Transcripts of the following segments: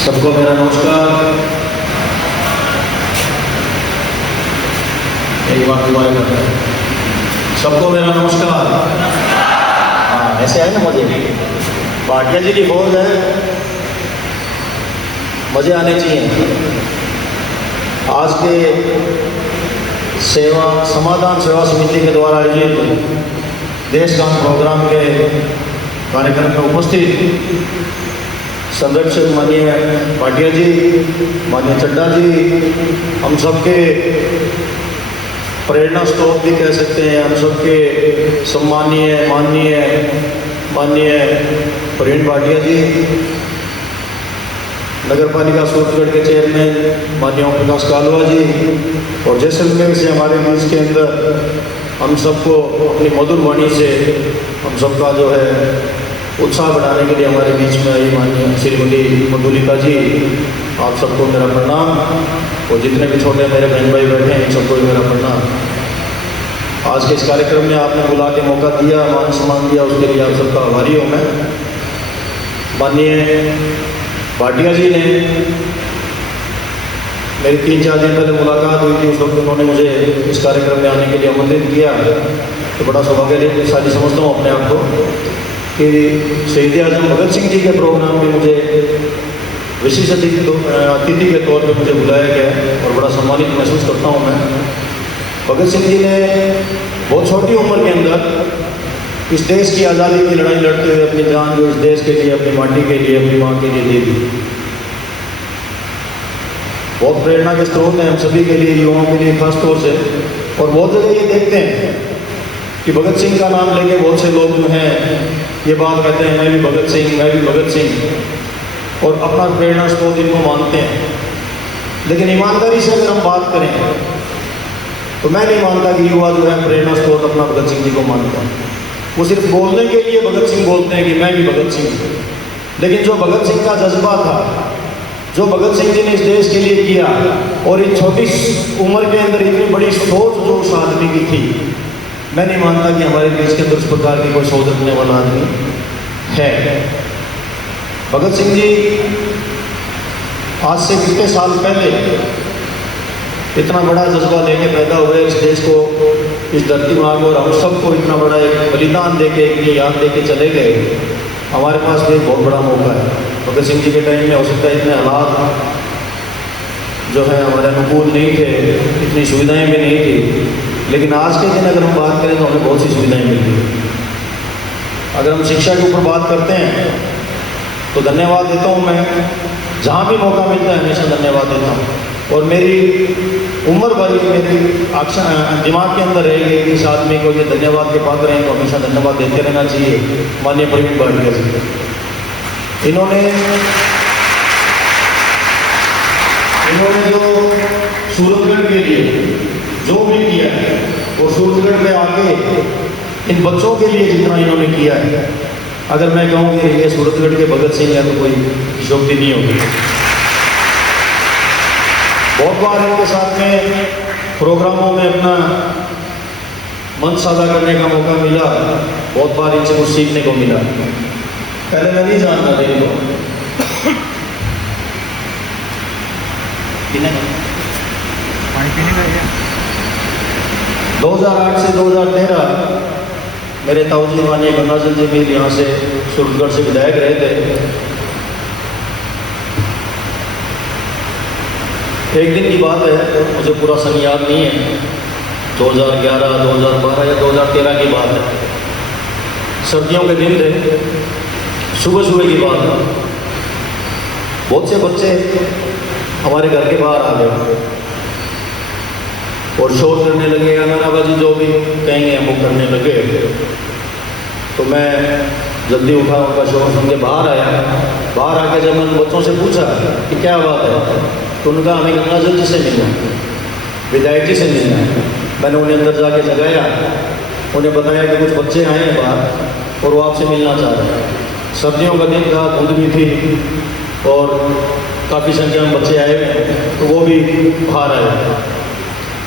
सबको मेरा नमस्कार। एक बार दोबारा करता है। सबको मेरा नमस्कार। हाँ, ऐसे आए ना मजे। भाटिया जी की बोल है, मजे आने चाहिए। आज के सेवा समाधान सेवा समिति के द्वारा आयोजित देशगान प्रोग्राम के कार्यक्रम में उपस्थित संरक्षक माननीय भाटिया जी, माननीय चड्डा जी, हम सबके प्रेरणा स्रोत भी कह सकते हैं, हम सबके सम्मानीय माननीय प्रवीण भाटिया जी, नगर पालिका सूरतगढ़ के चेयरमैन माननीय ओम प्रकाश कालवा जी, और जैसलमेर से हमारे बीच के अंदर हम सबको अपनी मधुर वाणी से हम सबका जो है उत्साह बढ़ाने के लिए हमारे बीच में आई माननीय श्रीमती मधुलिका जी, आप सबको मेरा प्रणाम। और जितने भी छोटे मेरे बहन भाई बैठे हैं, सबको मेरा प्रणाम। आज के इस कार्यक्रम में आपने बुला के मौका दिया, मान सम्मान दिया, उसके लिए आप सबका आभारी हूँ मैं। माननीय भाटिया जी ने मेरी 3-4 दिन पहले मुलाकात हुई थी, उस वक्त उन्होंने मुझे इस कार्यक्रम में आने के लिए आमंत्रित किया, तो बड़ा सौभाग्यशाली समझता हूँ अपने आप को कि शहीद आजम भगत सिंह जी के प्रोग्राम में मुझे विशेष अतिथि के तौर पे मुझे बुलाया गया और बड़ा सम्मानित महसूस करता हूँ मैं। भगत सिंह जी ने बहुत छोटी उम्र के अंदर इस देश की आज़ादी की लड़ाई लड़ते हुए अपनी जान जो इस देश के लिए, अपनी माटी के लिए, अपनी माँ के लिए दे दी। बहुत प्रेरणा के स्रोत हैं हम सभी के लिए, युवाओं के लिए खास तौर से। और बहुत जगह ये देखते हैं कि भगत सिंह का नाम लेके बहुत से लोग जो हैं ये बात कहते हैं, मैं भी भगत सिंह, मैं भी भगत सिंह, और अपना प्रेरणा स्रोत इनको मानते हैं। लेकिन ईमानदारी से अगर हम बात करें तो मैं नहीं मानता कि युवा जो है प्रेरणा स्रोत अपना भगत सिंह जी को मानता है। वो सिर्फ बोलने के लिए भगत सिंह बोलते हैं कि मैं भी भगत सिंह हूँ, लेकिन जो भगत सिंह का जज्बा था, जो भगत सिंह जी ने इस देश के लिए किया, और इस छोटी उम्र के अंदर इतनी बड़ी सोच जो उस आदमी की थी, मैं नहीं मानता कि हमारे देश के अंदर उस प्रकार की कोई सोच रखने वाला आदमी है। भगत सिंह जी आज से कितने साल पहले इतना बड़ा जज्बा लेके पैदा हुए, इस देश को, इस धरती माँ को, और हम सबको इतना बड़ा एक बलिदान देके, इतनी याद देके चले गए। हमारे पास भी एक बहुत बड़ा मौका है। भगत सिंह जी के टाइम में हो सकता है इतने हालात जो है हमारे अनुकूल नहीं थे, इतनी सुविधाएं भी नहीं थी, लेकिन आज के दिन अगर हम बात करें तो हमें बहुत सी सुविधाएं मिलती हैं। अगर हम शिक्षा के ऊपर बात करते हैं तो धन्यवाद देता हूँ मैं, जहाँ भी मौका मिलता है हमेशा धन्यवाद देता हूँ। और मेरी उम्र भर मेरी दिमाग के अंदर रहेगी कि इस आदमी को ये धन्यवाद के पात्र हैं तो हमेशा धन्यवाद देते रहना चाहिए। माननीय प्रवीण भाटिया जी, इन्होंने जो सूरतगढ़ के लिए जो भी किया है, और सूरतगढ़ में आके इन बच्चों के लिए जितना इन्होंने किया है, अगर मैं कहूँ कि ये सूरतगढ़ के भगत सिंह है तो कोई शोक्ति नहीं होगी। बहुत बार इनके साथ में प्रोग्रामों में अपना मन साझा करने का मौका मिला, बहुत बार इनसे कुछ सीखने को मिला। पहले मैं नहीं जानता था इनको, पानी पीने का है। 2008 से 2013 मेरे ताऊजी माननीय गंगाजल जी भी यहाँ से सूरतगढ़ से विधायक रहे थे। एक दिन की बात है, मुझे पूरा सन याद नहीं है, 2011, 2012 या 2013 की बात है। सर्दियों के दिन थे, सुबह की बात है। बहुत से बच्चे हमारे घर के बाहर आ गए और शोर करने लगे, नानाबाजी जो भी कहेंगे हम वो करने लगे। तो मैं जल्दी उठा, उनका शोर सुन के बाहर आया। बाहर आके जब मैंने बच्चों से पूछा कि क्या बात है, तो उनका हमें गंगाजल जी से मिलना है, विधायक जी से मिलना है। मैंने उन्हें अंदर जाके जगाया, उन्हें बताया कि कुछ बच्चे आए हैं बाहर और वो आपसे मिलना चाह रहे हैं। सर्दियों का दिन था, धुंध भी थी और काफ़ी संख्या में बच्चे आए हुए हैं, तो वो भी बाहर आए।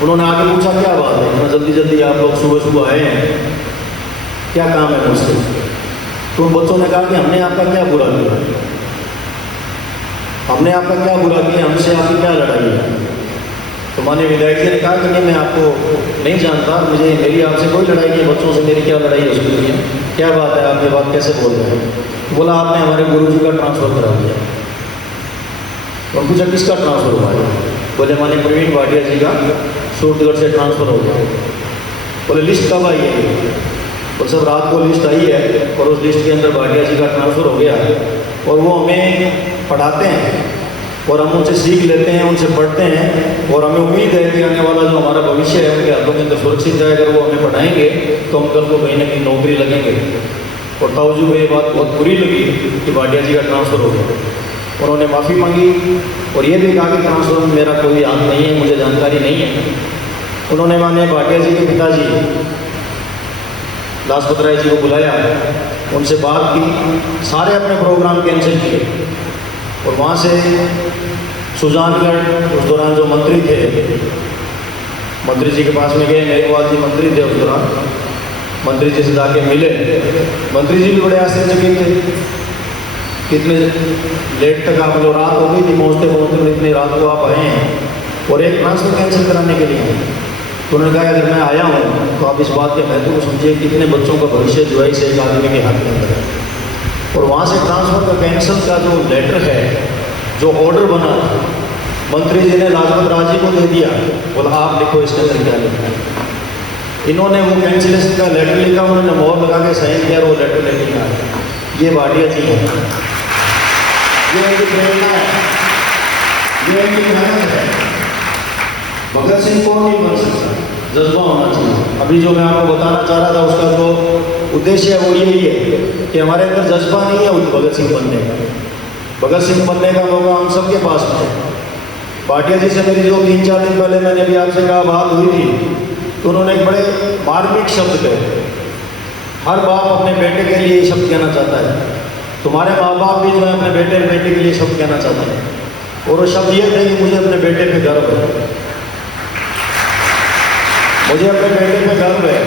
उन्होंने आके पूछा क्या बात है, इतना जल्दी आप लोग सुबह आए हैं, क्या काम है मुझसे। तो उन बच्चों ने कहा कि हमने आपका क्या बुरा किया, हमने आपका क्या बुरा किया, हमसे आपकी क्या लड़ाई है? तो माननीय विधायक जी ने कहा कि नहीं, मैं आपको नहीं जानता, मुझे मेरी आपसे कोई लड़ाई नहीं, बच्चों से मेरी क्या लड़ाई हो सकती है, क्या बात है, आप ये बात कैसे बोल रहे हैं? तो बोला आपने हमारे गुरुजी का ट्रांसफ़र करा दिया। और पूछा किसका ट्रांसफ़र हुआ है? बोले माननीय प्रवीण भाटिया जी का सूरतगढ़ से ट्रांसफ़र हो गया। बोले लिस्ट कब आई है? और सब रात को लिस्ट आई है और उस लिस्ट के अंदर भाटिया जी का ट्रांसफ़र हो गया और वो हमें पढ़ाते हैं और हम उनसे सीख लेते हैं, उनसे पढ़ते हैं और हमें उम्मीद है कि आने वाला जो हमारा भविष्य है उनके हाथों के अंदर सुरक्षित है। अगर वो हमें पढ़ाएंगे तो हम कल को कहीं ना कहीं नौकरी लगेंगे। और ताऊजी को ये बात बहुत बुरी लगी कि भाटिया जी का ट्रांसफ़र हो गया। उन्होंने माफ़ी मांगी और ये भी कहा कि ट्रांसफ़र में मेरा कोई हाथ नहीं है, मुझे जानकारी नहीं है। उन्होंने माननीय भाटिया जी के पिताजी लाजपत राय जी को बुलाया, उनसे बात की, सारे अपने प्रोग्राम कैंसिल किए और वहाँ से सुजानगढ़ उस दौरान जो मंत्री थे, मंत्री जी के पास में गए, मेघवाल जी मंत्री थे उस दौरान, मंत्री जी से जाके मिले। मंत्री जी भी बड़े आश्चर्यचकित थे, कितने लेट तक आप लोग, रात हो गई थी पहुँचते पहुँचते, इतनी रात को आप आए हैं और एक ट्रांसफ़र कैंसिल कराने के लिए। तो उन्होंने कहा अगर मैं आया हूँ तो आप इस बात के महत्व को समझिए, कितने बच्चों का भविष्य जो है इसे एक आदमी के हाथ में अंदर है। और वहाँ से ट्रांसफ़र का कैंसिल का जो लेटर है, जो ऑर्डर बना, मंत्री जी ने लाजपत राय जी को दे दिया, बोला आप लिखो इसके अंदर क्या लिखना है। इन्होंने वो कैंसिलेशन का लेटर लिखा, उन्होंने मोहर लगा के साइन किया, वो लेटर लेके आया। ये भाटिया जी है, ये उनकी प्रेरणा है, ये उनकी मेहनत है। भगत सिंह कौन नहीं बन सकता, जज्बा होना चाहिए। अभी जो मैं आपको बताना चाह रहा था उसका जो उद्देश्य है वो यही है कि हमारे अंदर जज्बा नहीं है उस भगत सिंह बनने का। भगत सिंह बनने का मौका हम सबके पास में है। भाटिया जी से मेरी जो 3-4 दिन पहले मैंने भी आपसे कहा बात हुई थी, तो उन्होंने एक बड़े मार्मिक शब्द कहे। हर बाप अपने बेटे के लिए ये शब्द कहना चाहता है, तुम्हारे माँ बाप भी जो है अपने बेटे के लिए शब्द कहना चाहते हैं। और वो शब्द ये थे कि मुझे अपने बेटे पे गर्व है, मुझे अपने बेटे पे गर्व है।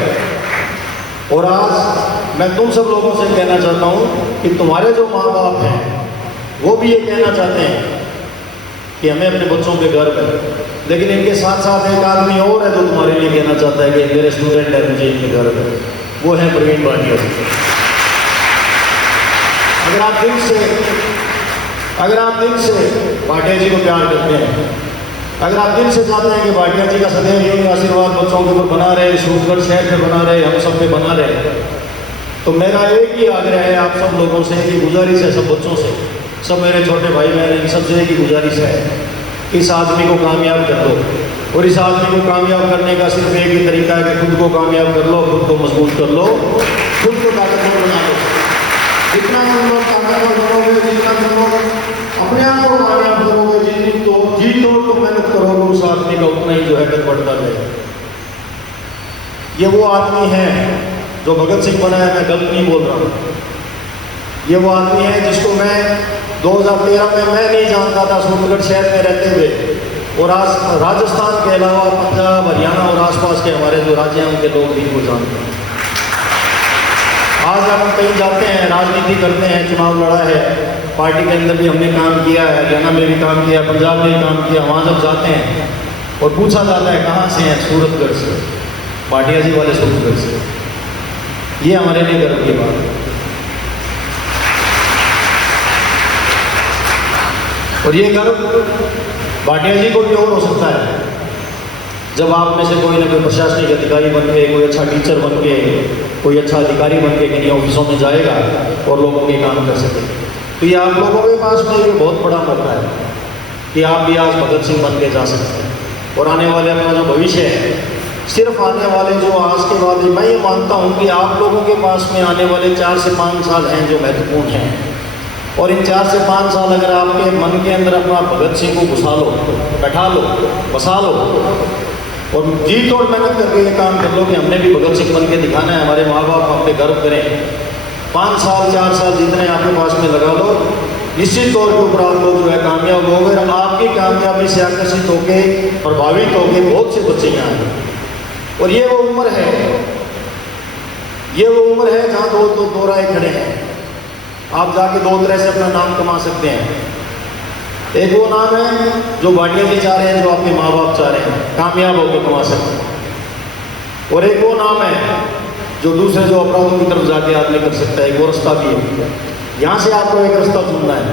और आज मैं तुम सब लोगों से कहना चाहता हूँ कि तुम्हारे जो माँ बाप हैं वो भी ये कहना चाहते हैं कि हमें अपने बच्चों पे गर्व है। लेकिन इनके साथ साथ एक आदमी और है जो तुम्हारे लिए कहना चाहता है कि मेरे स्टूडेंट है, मुझे इनके गर्व है, वो है प्रवीण भाटिया जी। अगर आप दिल से भाटिया जी को प्यार करते हैं, अगर आप दिल से चाहते हैं कि भाटिया जी का सदैव यूं आशीर्वाद बच्चों के ऊपर बना रहे, सूरतगढ़ शहर पे बना रहे, हम सब पे बना रहे, तो मेरा एक ही आग्रह है आप सब लोगों से, कि गुजारिश है सब बच्चों से, सब मेरे छोटे भाई बहन, इन सबसे एक ही गुजारिश है, इस आदमी को कामयाब कर दो। और इस आदमी को कामयाब करने का सिर्फ एक ही तरीका है कि खुद को कामयाब कर लो, खुद को मजबूत कर लो, खुद को ताकतवर बना लो। जितना तुम लोग ताकतवर बनोगे, जितना तुम लोग अपने आप को कामयाब करोगे, जितनी तो जी तोड़ को मेहनत करोगे, उस आदमी का उतना ही जो है बढ़ता जाएगा। ये वो आदमी है जो भगत सिंह बना है, मैं गलत नहीं बोल रहा हूँ। ये वो आदमी है जिसको मैं 2013 में मैं नहीं जानता था सूरतगढ़ शहर में रहते हुए, और आज राजस्थान के अलावा पंजाब, हरियाणा और आसपास के हमारे जो राज्य हैं उनके लोग भी इनको जानते हैं। आज हम कहीं जाते हैं, राजनीति करते हैं, चुनाव लड़ा है, पार्टी के अंदर भी हमने काम किया है, हरियाणा में भी काम किया, पंजाब में भी काम किया। वहाँ जब जाते हैं और पूछा जाता है कहाँ से हैं, सूरतगढ़ से, भाटिया जी वाले सूरतगढ़ से। ये हमारे लिए गर्व की बात है। और ये गर्व भाटिया जी को भी और हो सकता है जब आप में से कोई ना कोई प्रशासनिक अधिकारी बन के, कोई अच्छा टीचर बन के, कोई अच्छा अधिकारी बन के किन्हीं ऑफिसों में जाएगा और लोगों के काम कर सके। तो ये आप लोगों के पास में ये बहुत बड़ा मौका है कि आप भी आज भगत सिंह बन के जा सकते हैं। और आने वाले अपना जो भविष्य है, सिर्फ आने वाले जो आज के बाद, मैं ये मानता हूँ कि आप लोगों के पास में आने वाले 4 से 5 साल हैं जो महत्वपूर्ण हैं। और इन 4 से 5 साल अगर आपके मन के अंदर अपना भगत सिंह को घुसा लो, बैठा लो, बसा लो और जी तोड़ मेहनत करके ये काम कर लो कि हमने भी भगत सिंह बन के दिखाना है, हमारे माँ बाप हम पे गर्व करें। 5 साल 4 साल जितने आपके पास में लगा लो, निश्चित तौर के ऊपर आप लोग जो है कामयाब हो गए। और आपकी कामयाबी से आकर्षित होके, प्रभावित होके बहुत से बच्चे यहाँ आए। और ये वो उम्र है, ये वो उम्र है जहाँ दो राय खड़े हैं। आप जाके 2 तरह से अपना नाम कमा सकते हैं। एक वो नाम है जो भाटिया जी चाह रहे हैं, जो आपके माँ बाप चाह रहे हैं, कामयाब होकर कमा सकते। और एक वो नाम है जो दूसरे जो अपराधों की तरफ जाके आदमी कर सकता है, एक वो रास्ता भी है। यहाँ से आपको एक रास्ता चुनना है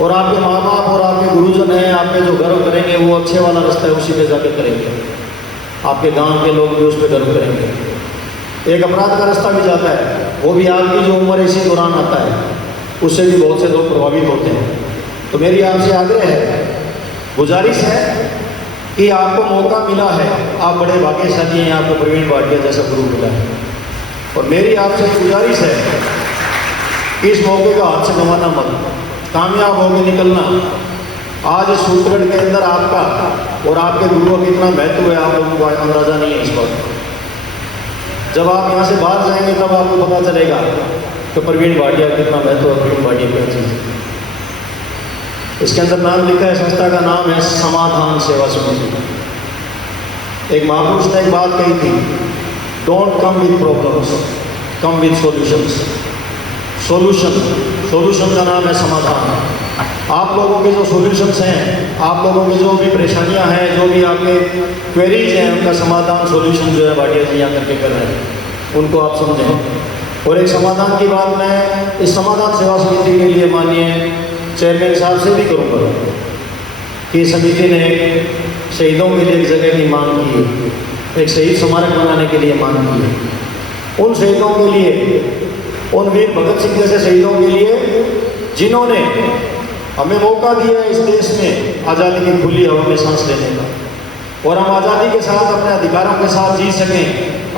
और आपके माँ बाप और आपके गुरुजन हैं, आप पे जो गर्व करेंगे वो अच्छे वाला रास्ता है, उसी पे जाके करेंगे। आपके गांव के लोग भी उस पर गर्व करेंगे। एक अपराध का रास्ता भी जाता है, वो भी आपकी जो उम्र इसी दौरान आता है, उससे भी बहुत से लोग प्रभावित होते हैं। तो मेरी आपसे आग्रह है, गुजारिश है कि आपको मौका मिला है, आप बड़े भाग्यशाली हैं, आपको प्रवीण भाटिया जैसा गुरु मिला है। और मेरी आपसे गुजारिश है कि इस मौके का हाथ से गंवाना मत, कामयाब होकर निकलना। आज इस सूत्रगढ़ के अंदर आपका और आपके गुरुओं का कितना महत्व है, आप लोगों को अंदाजा नहीं है इस बात। जब आप यहाँ से बाहर जाएंगे तब आपको पता चलेगा कि प्रवीण भाटिया कितना महत्व है, प्रवीण भाटिया क्या चीज़ है। इसके अंदर नाम लिखा है, संस्था का नाम है समाधान सेवा समिति। एक महापुरुष ने एक बात कही थी, don't come with problems, come with solutions. Solution का नाम है समाधान। आप लोगों के जो सॉल्यूशंस हैं, आप लोगों की जो भी परेशानियां हैं, जो भी आपके क्वेरीज हैं, उनका समाधान सॉल्यूशन जो है भाटिया जी यहाँ करके कर रहे हैं, उनको आप समझें। और एक समाधान की बात मैं इस समाधान सेवा समिति के लिए माननीय चेयरमैन साहब से भी करूँगा कि समिति ने शहीदों के लिए एक जगह की मांग की है, एक शहीद स्मारक बनाने के लिए मांग की है। उन शहीदों के लिए, उन वीर भगत सिंह जैसे शहीदों के लिए जिन्होंने हमें मौका दिया है इस देश में आज़ादी की खुली हवा में सांस लेने का, और हम आज़ादी के साथ अपने अधिकारों के साथ जी सकें,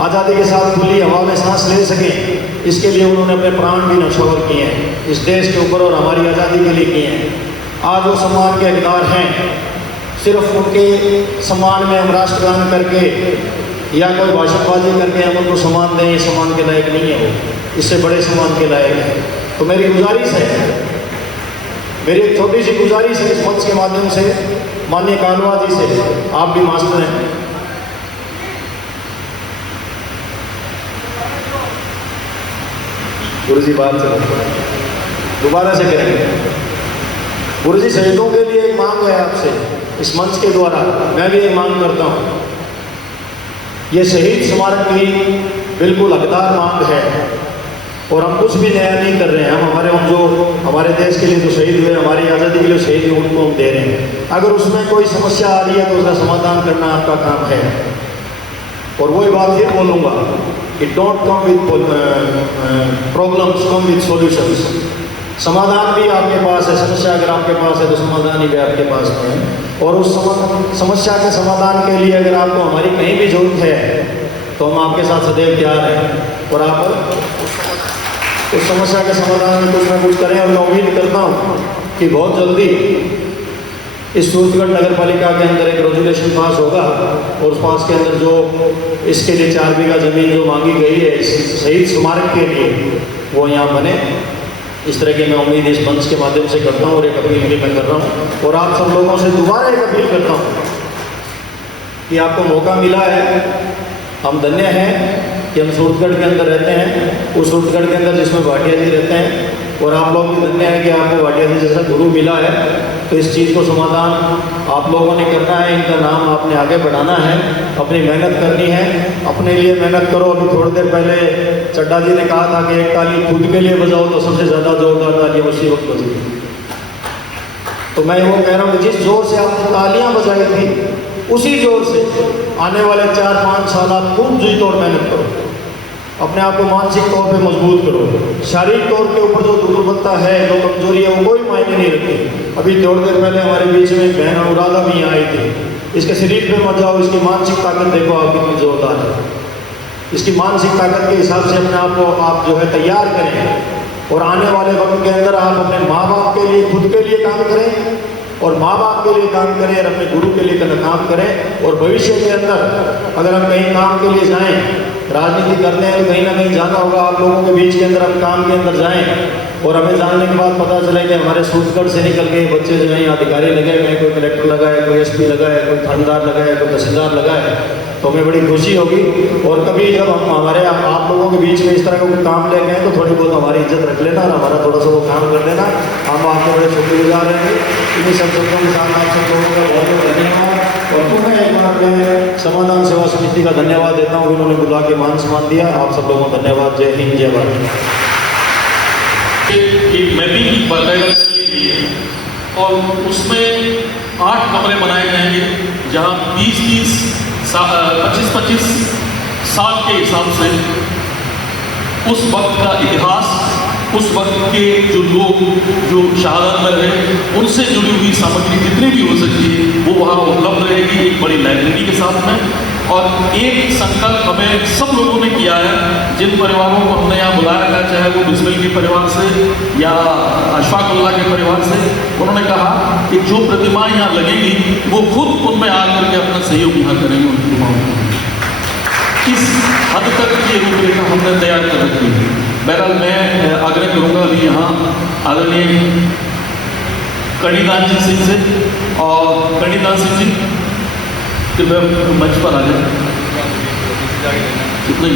आज़ादी के साथ खुली हवा में सांस ले सकें। इसके लिए उन्होंने अपने प्राण भी न्यौछावर किए हैं इस देश के ऊपर और हमारी आज़ादी के लिए किए हैं। आज वो सम्मान के हकदार हैं। सिर्फ उनके सम्मान में हम राष्ट्रगान करके या कोई भाषणबाजी करके हम उनको सम्मान दें, सम्मान के लायक नहीं है वो, इससे बड़े सम्मान के लायक है। तो मेरी गुजारिश है, मेरी एक छोटी सी गुजारिश है इस मंच के माध्यम से माननीय कानवा जी से, आप भी मास्टर हैं, गुरु जी बात दोबारा से करेंगे। गुरु जी, शहीदों के लिए एक मांग है आपसे इस मंच के द्वारा, मैं भी एक मांग करता हूँ। ये शहीद स्मारक की बिल्कुल हकदार मांग है और हम कुछ भी नया नहीं कर रहे हैं। हम हमारे देश के लिए जो शहीद हुए, हमारी आज़ादी के लिए शहीद हुए, उनको हम दे रहे हैं। अगर उसमें कोई समस्या आ रही है तो उसका समाधान करना आपका काम है। और वही बात फिर बोलूँगा कि don't come with problems, come with solutions. समाधान भी आपके पास है, समस्या अगर आपके पास है तो समाधान भी आपके पास है। और उस समस्या के समाधान के लिए अगर आपको हमारी कहीं भी जरूरत है तो हम आपके साथ सदैव तैयार हैं और आप उस समस्या के समाधान में कुछ ना कुछ करें। और मैं उम्मीद करता हूँ कि बहुत जल्दी इस सूरतगढ़ नगर पालिका के अंदर एक रेजोल्यूशन पास होगा और उस पास के अंदर जो इसके लिए 4 बीघा जमीन जो मांगी गई है इस शहीद स्मारक के लिए, वो यहाँ बने। इस तरह की मैं उम्मीद इस मंच के माध्यम से करता हूँ और एक अपील भी मैं कर रहा हूँ। और आप सब लोगों से दोबारा एक अपील करता हूँ कि आपको मौका मिला है, हम धन्य हैं कि हम सूरतगढ़ के अंदर रहते हैं, उस सूरतगढ़ के अंदर जिसमें भाटिया जी रहते हैं, और आप लोग भी धन्य हैं कि आपको भाटिया जी जैसा गुरु मिला है। तो इस चीज़ को समाधान आप लोगों ने करना है, इनका नाम आपने आगे बढ़ाना है, अपनी मेहनत करनी है, अपने लिए मेहनत करो। अभी थोड़ी देर पहले चड्डा जी ने कहा था कि एक ताली खुद के लिए बजाओ तो सबसे ज़्यादा जोरदार ताली उसी वक्त बजी। तो मैं वो कह रहा हूँ कि जिस जोर से आपने तालियाँ बजाई थी उसी जोर से आने वाले 4-5 साल आप खूब जी तोड़ मेहनत करो, अपने आप को मानसिक तौर पे मजबूत करो। शारीरिक तौर के ऊपर जो दुर्बलता है, जो कमजोरी है, वो कोई मायने नहीं रखती। अभी थोड़ी देर पहले हमारे बीच में एक बहन अनुराधा भी यहाँ आई थी। इसके शरीर पे मत जाओ, इसकी मानसिक ताकत देखो आप कितनी जोरदार है। इसकी मानसिक ताकत के हिसाब से अपने आप को आप जो है तैयार करें और आने वाले वक्त के अंदर आप अपने माँ बाप के लिए, खुद के लिए काम करें और माँ बाप के लिए काम करें और अपने गुरु के लिए काम करें। और भविष्य के अंदर अगर हम कहीं काम के लिए जाएं, राजनीति करते हैं तो कहीं ना कहीं जाना होगा, आप लोगों के बीच के अंदर हम काम के अंदर जाएं और हमें जानने के बाद पता चले कि हमारे सूरतगढ़ से निकल के बच्चे जो हैं अधिकारी लगे हुए हैं, कोई कलेक्टर लगा है, कोई SP लगा है, कोई थानेदार लगा है, कोई तहसीलदार लगा है, तो हमें बड़ी खुशी होगी। और कभी जब हम हमारे आप लोगों के बीच में इस तरह का कोई काम लेके आए तो थोड़ी बहुत हमारी इज्जत रख लेना और हमारा थोड़ा सा वो काम कर देना। हम आपके बड़े शुक्रगुजार रहेंगे। इन्हीं सब शब्दों के साथ आप सब लोगों का बहुत बहुत धन्यवाद। और पुनः एक बार मैं समाधान सेवा समिति का धन्यवाद देता हूँ, उन्होंने बुला के मान सम्मान दिया। आप सब लोगों को धन्यवाद। जय हिंद, जय भारत। एक मैपिंग की बाकायदा की गई है और उसमें 8 कमरे बनाए जाएंगे जहां 20-20 25-25 साल के हिसाब से उस वक्त का इतिहास, उस वक्त के जो लोग जो शहादत में रहे उनसे जुड़ी हुई सामग्री जितनी भी हो सकती है वो वहाँ उपलब्ध रहेगी एक बड़ी लाइब्रेरी के साथ में। और एक संकल्प हमें सब लोगों ने किया है, जिन परिवारों को हमने यहाँ बुलाया था, चाहे वो बिस्मिल के परिवार से या अशफाकुल्लाह के परिवार से, उन्होंने कहा कि जो प्रतिमाएं यहाँ लगेंगी वो खुद उनमें आकर के अपना सहयोग यहाँ करेंगे उन प्रतिमाओं को। इस हद तक ये रूपरेखा हमने तैयार कर रखी है। बहरहाल मैं आग्रह करूँगा अभी यहाँ आदरणीय कणिदान सिंह से और कणिदान सिंह जी कि मैं मंच पर आ जाए। कितने